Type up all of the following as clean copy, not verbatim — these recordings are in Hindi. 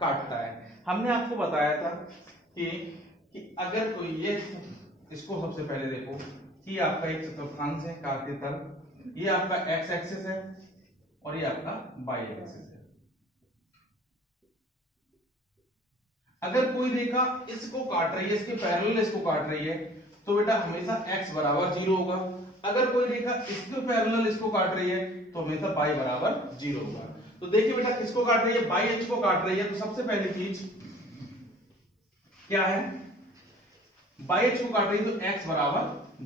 काटता है। हमने आपको बताया था कि अगर कोई ये, इसको सबसे पहले देखो कि आपका एक चतुर्थांश है काटे तल, ये आपका एक्स एक्सिस है और ये आपका वाई एक्सिस है। अगर कोई रेखा इसको काट रही है, इसके पैरेलल इसको काट रही है, तो बेटा हमेशा x बराबर 0 होगा। अगर कोई रेखा इसके पैरेलल इसको काट रही है तो हमेशा y बराबर 0 होगा। तो देखिए बेटा किसको काट रही है, बाई एच को काट रही है, तो सबसे पहली चीज क्या है, बाई एच को काट रही है तो x बराबर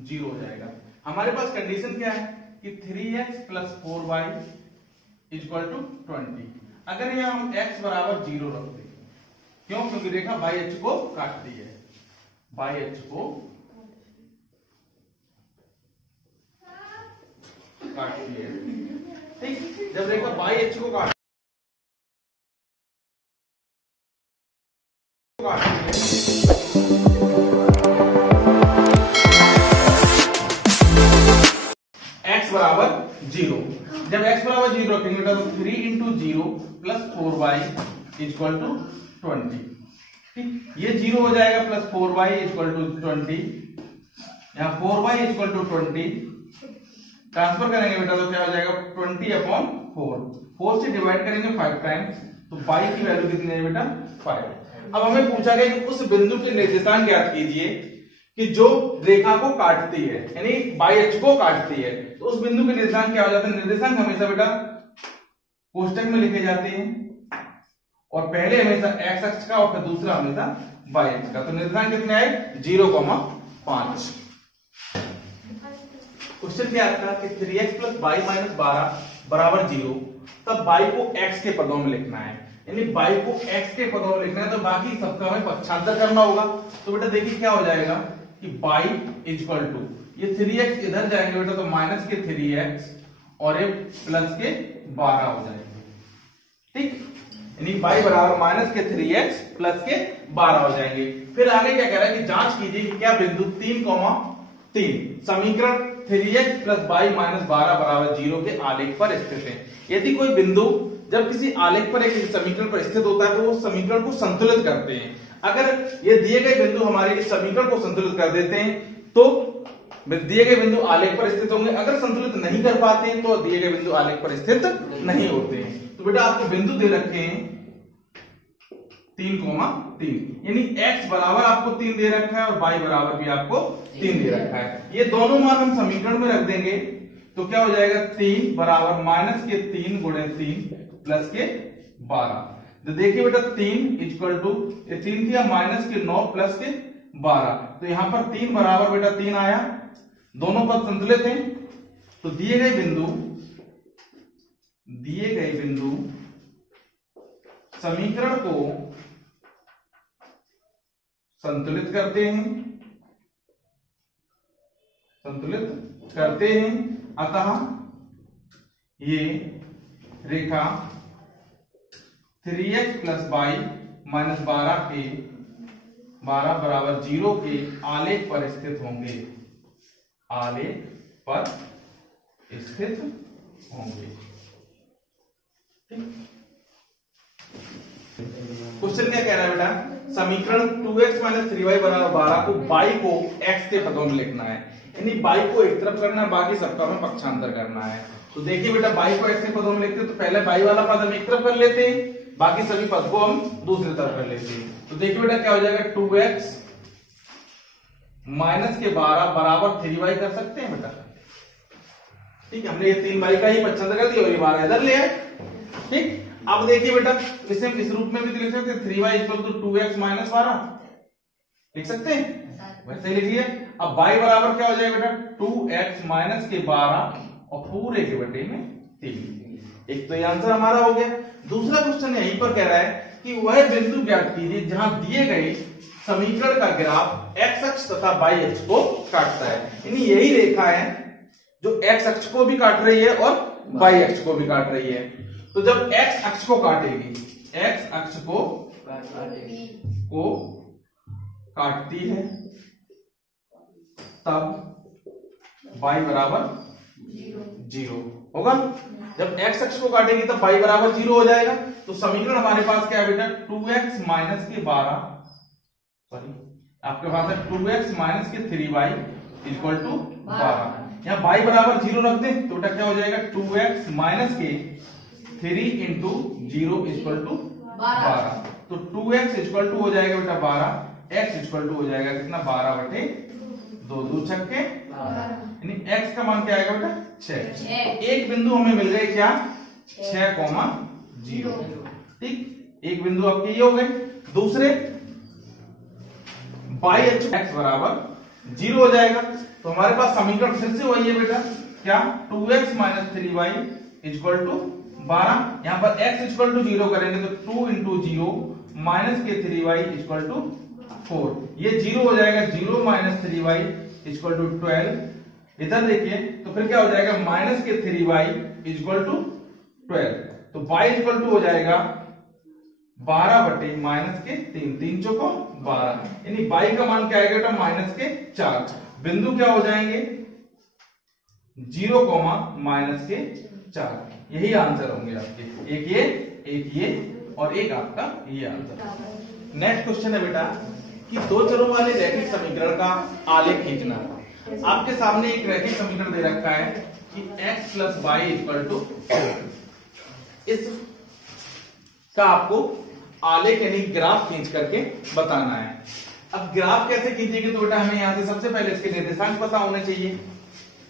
0 हो जाएगा। हमारे पास कंडीशन क्या है कि 3x + 4y = 20। अगर यहां हम x बराबर 0 रखते, क्यों, क्योंकि रेखा बाई एच को काटती है, बाई एच को काटती है, ठीक। जब रेखा बाई एच को काटती है x बराबर 0, जब x बराबर 0 रखेंगे तो 3 × 0 + 4y = 20, ठीक। ये 0 हो जाएगा, प्लस 4y = 20, यहाँ 4y = 20 ट्रांसफर करेंगे बेटा तो क्या हो जाएगा 20/4, 4 से डिवाइड करेंगे 5 टाइम्स, तो y की वैल्यू कितनी है बेटा 5। अब हमें पूछा गया कि उस बिंदु के निर्देशांक ज्ञात कीजिए कि जो रेखा को काटती है, यानी बाई एच को काटती है, तो उस बिंदु के निर्देशांक क्या हो जाते हैं। निर्देशांक हमेशा बेटा कोष्टक में लिखे जाते हैं, और पहले हमेशा x अक्ष का और फिर दूसरा हमेशा y अक्ष का। तो निर्देशांक कितने आए 0,5। क्वेश्चन क्या आता है कि 3x + y - 12 = 0, तब y को x के पदों में लिखना है, यानी y को x के पदों में लिखना है, तो बाकी सबका हमें पक्षांतर करना होगा। तो बेटा देखिए क्या हो जाएगा कि y = ये 3x इधर जाएंगे बेटा तो -3x और ये +12 हो जाएंगे, ठीक। यानी y बराबर -3x +12 हो जाएंगे। फिर आगे क्या कह रहा है कि जांच कीजिए कि क्या बिंदु 3,3 समीकरण 3x + y - 12 = 0 के आलेख पर स्थित है। यदि कोई बिंदु जब किसी आलेख पर एक समीकरण पर स्थित होता है तो वो समीकरण को संतुलित करते हैं। अगर ये दिए गए बिंदु हमारे इस समीकरण को संतुलित कर देते हैं तो दिए गए बिंदु आलेख पर स्थित होंगे, अगर संतुलित नहीं कर पाते हैं तो दिए गए बिंदु आलेख पर स्थित नहीं होते हैं। तो बेटा आपको बिंदु दे रखे हैं 3,3, यानी x बराबर आपको 3 दे रखा है और y बराबर भी आपको 3 दे रखा है। ये दोनों मान हम समीकरण में रख देंगे तो क्या हो जाएगा 3 बराबर -3 × 3 + 12। तो देखिए बेटा 3 = ये 3 किया -9 + 12, तो यहां पर 3 बराबर बेटा 3 आया, दोनों पद संतुलित हैं। तो दिए गए बिंदु समीकरण को संतुलित करते हैं, अतः ये रेखा 3x + y - 12 के 12 बराबर 0 के आलेख पर स्थित होंगे, क्वेश्चन क्या कह रहा है बेटा, समीकरण 2x - 3y = 12 को y को x के पदों में लिखना है, यानी y को एक तरफ करना है, बाकी सबका हमें पक्षांतर करना है। तो देखिए बेटा y को x के पदों में लिखते हैं तो पहले y वाला पद हम एक तरफ कर लेते हैं, बाकी सभी पद को हम दूसरी तरफ कर लेते हैं। तो देखिए बेटा क्या हो जाएगा 2x - 12 बराबर 3y कर सकते हैं बेटा, ठीक है। हमने ये 3y का ही पक्षांतर कर दिया और ये 12 इधर ले आए, ठीक। अब देखिए बेटा इसे हम इस रूप में भी लिख सकते हैं, 3y = 2x - 12 लिख सकते हैं, वैसे ही लिखिए। अब y बराबर क्या हो जाएगा बेटा 2x - 12 और पूरे के बटे में 3। एक तो ये आंसर हमारा हो गया। दूसरा क्वेश्चन यहीं पर कह रहा है कि वह बिंदु ज्ञात कीजिए जहां दिए गए समीकरण का ग्राफ x अक्ष तथा y अक्ष को काटता है, यानी यही रेखा है जो x अक्ष को भी काट रही है और y अक्ष को भी काट रही है। तो जब x अक्ष को काटेगी, x अक्ष को काटती है, तब y बराबर 0 होगा। जब x अक्ष को काटेगी तब y बराबर 0 हो जाएगा। तो समीकरण हमारे पास क्या है बेटा, 2x माइनस के 12, सॉरी आपके पास है 2x माइनस के 3y इक्वल टू 12। यहाँ y बराबर 0 रख दें तो बेटा क्या हो जाएगा, 2x माइनस के 3 इंटू 0 इक्वल टू 12। तो 2x इक्वल टू हो जाएगा बेटा 12, x इक्वल टू हो जाएगा कितना, 12 बटे 2, 2 छक्के, यानी x का मान क्या आएगा बेटा 6। एक बिंदु हमें मिल गए क्या, 6,0। ठीक, एक बिंदु आपके ये हो गए। दूसरे बाई x बराबर 0 हो जाएगा। तो हमारे पास समीकरण फिर से वही है बेटा, क्या, 2x minus 3y equal to 12। यहां पर x इक्वल टू 0 करेंगे तो 2 इंटू 0 माइनस के 3y इक्वल टू 4, ये 0 हो जाएगा, 0 माइनस 3y इक्वल टू 12। इधर देखिए तो फिर क्या हो जाएगा, माइनस के 3y इक्वल टू 12। तो y इक्वल टू हो जाएगा 12 बटे माइनस के 3, 3 चौको 12, यानी y का मान क्या आएगा बेटा, माइनस के 4। बिंदु क्या हो जाएंगे, 0, माइनस के 4। यही आंसर होंगे आपके, एक ये और एक आपका ये आंसर। नेक्स्ट क्वेश्चन है बेटा कि दो चरों वाले रैखिक समीकरण का आलेख खींचना। आपके सामने एक रैखिक समीकरण दे रखा है कि x plus Y equal to, इस का आपको आलेख यानी ग्राफ खींच करके बताना है। अब ग्राफ कैसे खींचेंगे, तो बेटा हमें यहां से सबसे पहले इसके निर्देशांक पता होने चाहिए।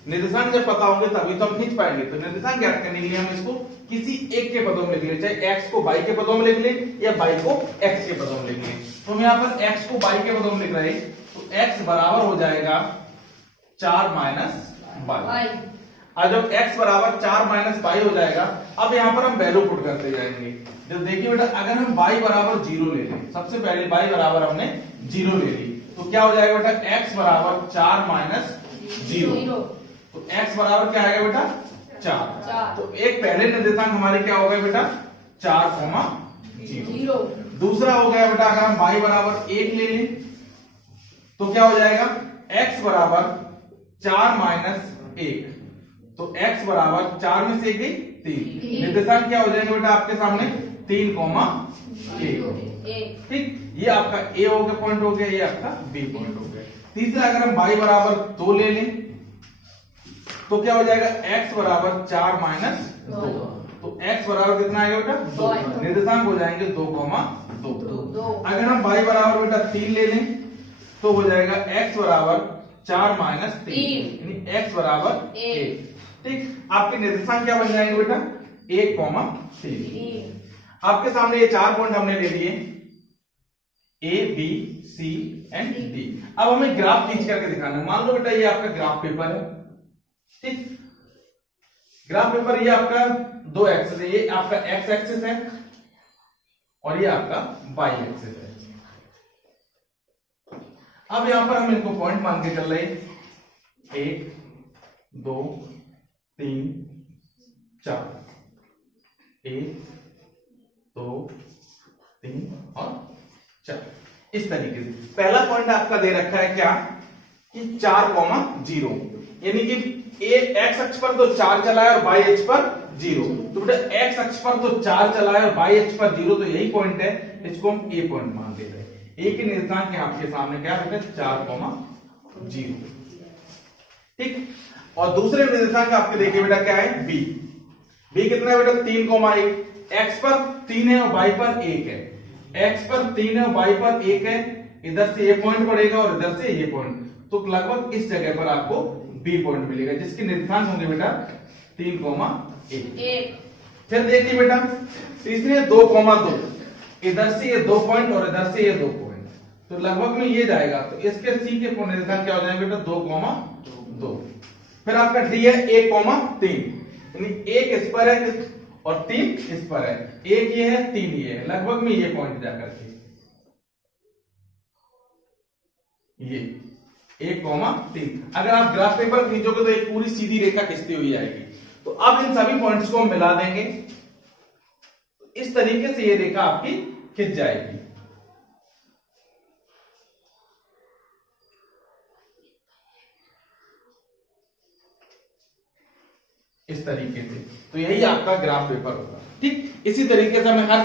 निर्देशांक जब पता होंगे तभी तो हम खींच पाएंगे। तो निर्देशांक ज्ञात करने के लिए हम इसको किसी एक के पदों में लिख ले, चाहे x को y के पदों में लिख ले या y को x के पदों में लिख ले। तो हम यहाँ पर x को y के पदों में लिख रहे, तो x बराबर हो जाएगा 4 माइनस y। और जब x बराबर 4 माइनस y हो जाएगा, अब यहाँ पर हम वैल्यू पुट करते जाएंगे। जब देखिए बेटा अगर हम y बराबर 0 ले लें, सबसे पहले y बराबर हमने 0 ले ली, तो क्या हो जाएगा बेटा, x बराबर 4 माइनस 0। तो x बराबर क्या आएगा बेटा, 4। तो एक पहले निर्देशांक हमारे क्या हो गए बेटा, 4, 0। दूसरा हो गया बेटा अगर हम y बराबर 1 ले लें तो क्या हो जाएगा, x बराबर 4 माइनस 1। तो x बराबर 4 में से 1 गई 3। निर्देशांक क्या हो जाएगा बेटा आपके सामने, 3, 1। ठीक, ये आपका a हो गया, पॉइंट हो गया, ये आपका b पॉइंट हो गया। तीसरा अगर हम y बराबर 2 ले लें तो क्या हो जाएगा, x बराबर 4 माइनस 2। तो x बराबर कितना आएगा बेटा, 2। निर्देशांक हो जाएंगे 2, 2। अगर हम y बराबर बेटा 3 ले लें तो हो जाएगा x बराबर 4 माइनस 3, यानी x बराबर 1। ठीक, आपके निर्देशांक क्या बन जाएंगे बेटा, 1, 3। आपके सामने ये 4 पॉइंट हमने ले लिए, A, B, C and D। अब हमें ग्राफ खींच करके दिखाना है। मान लो बेटा ये आपका ग्राफ पेपर है, ठीक, ग्राफ पेपर, ये आपका 2 एक्सिस है, ये आपका x एक्सिस है और ये आपका y एक्सिस है। अब यहां पर हम इनको पॉइंट मान के चल रहे, 1, 2, 3, 4, 1, 2, 3 और 4, इस तरीके से। पहला पॉइंट आपका दे रखा है क्या, कि 4, 0, यानी कि x अक्ष पर तो 4 चला है और y अक्ष पर 0। तो बेटा x अक्ष पर तो 4 चला है और y अक्ष पर 0, तो यही पॉइंट है, इसको हम a पॉइंट मान ले रहे हैं। a के निर्देशांक आपके सामने क्या है, 4, 0। ठीक, और दूसरे निर्देशांक आपके देखिए बेटा क्या है, b कितना है बेटा, 3, 1। x पर 3 है और y पर 1 है, x पर 3 है और y पर 1 है, इधर से ये पॉइंट पड़ेगा और इधर से ये पॉइंट, तो लगभग इस जगह पर आपको b पॉइंट मिलेगा, जिसके निर्देशांक होंगे बेटा 3, 1। फिर देखिए बेटा तीसरे 2, 2, इधर से ये 2 पॉइंट और इधर से ये 2 पॉइंट, तो लगभग में ये जाएगा, तो इसके c के निर्देशांक क्या हो जाएंगे बेटा, 2, 2। फिर आपका d है 1, 3, यानी 1 इस पर है और 3 इस पर है, 1 ये है 3 ये है, लगभग में ये पॉइंट जाकर के ये 1, 3। अगर आप ग्राफ पेपर खींचोगे तो एक पूरी सीधी रेखा खींचती हुई आएगी। तो अब इन सभी पॉइंट्स को हम मिला देंगे, इस तरीके से ये रेखा आपकी खिंच जाएगी। इस तरीके से। तो यही आपका ग्राफ पेपर होगा। ठीक इसी तरीके से हमें हर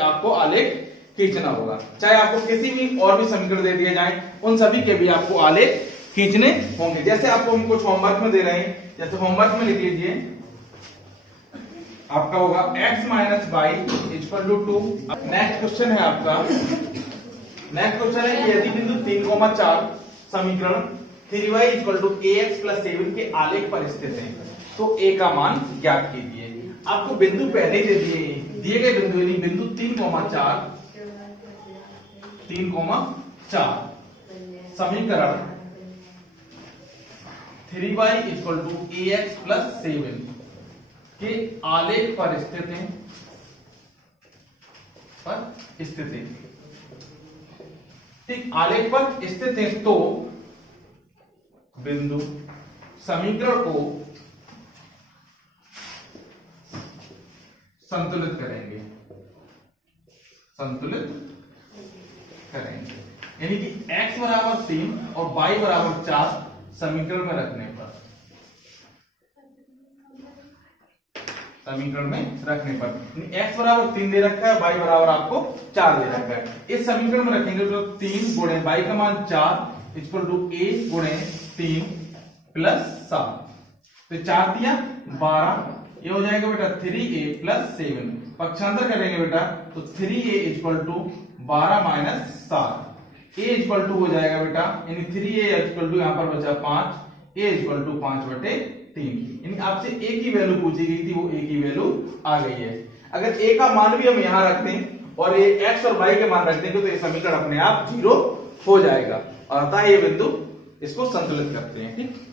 आपको आलेख खींचना होगा, चाहे आपको किसी भी और भी समीकरण दे दिए जाएं, उन सभी के भी आपको आलेख खींचने होंगे। जैसे आपको हम कुछ होमवर्क में दे रहे हैं, जैसे होमवर्क में लिख लीजिए आपका होगा x minus Y equal to 2। Next question है आपका, नेक्स्ट क्वेश्चन है कि यदि बिंदु 3,4 समीकरण 3y equal to ax plus 7 के आलेख पर स्थित है तो a का मान ज्ञात कीजिए। आपको बिंदु पहले दे दिए गए बिंदु यानी बिंदु 3,4 समीकरण 3y equal to ax plus 7 के आलेख पर स्थित है, ठीक आलेख पर स्थित है तो बिंदु समीकरण को संतुलित करेंगे, यानी कि x बराबर 3 और y बराबर 4 समीकरण में रखने पर x बराबर 3 दे रखा है, y बराबर आपको 4 दे रखा है। इस समीकरण में रखेंगे तो 3 गुणे y का मान 4 इक्वल टू a गुणे 3 प्लस 7, तो 4 दिया 12, ये हो जाएगा बेटा 3a प्लस 7। पक्षांतर करेंगे बेटा तो 3a equal to 12 minus 7, a equal to हो जाएगा बेटा यानी 3a इक्वल टू यहां पर बचा 5, a इक्वल टू 5/3। यानी आपसे a की वैल्यू पूछी गई थी, वो a की वैल्यू आ गई है। अगर a का मान भी हम यहां रख दें और ये x और y के मान रख देंगे तो ये समीकरण अपने आप 0 हो जाएगा और अतः ये बिंदु इसको संतुलित करते हैं। ठीक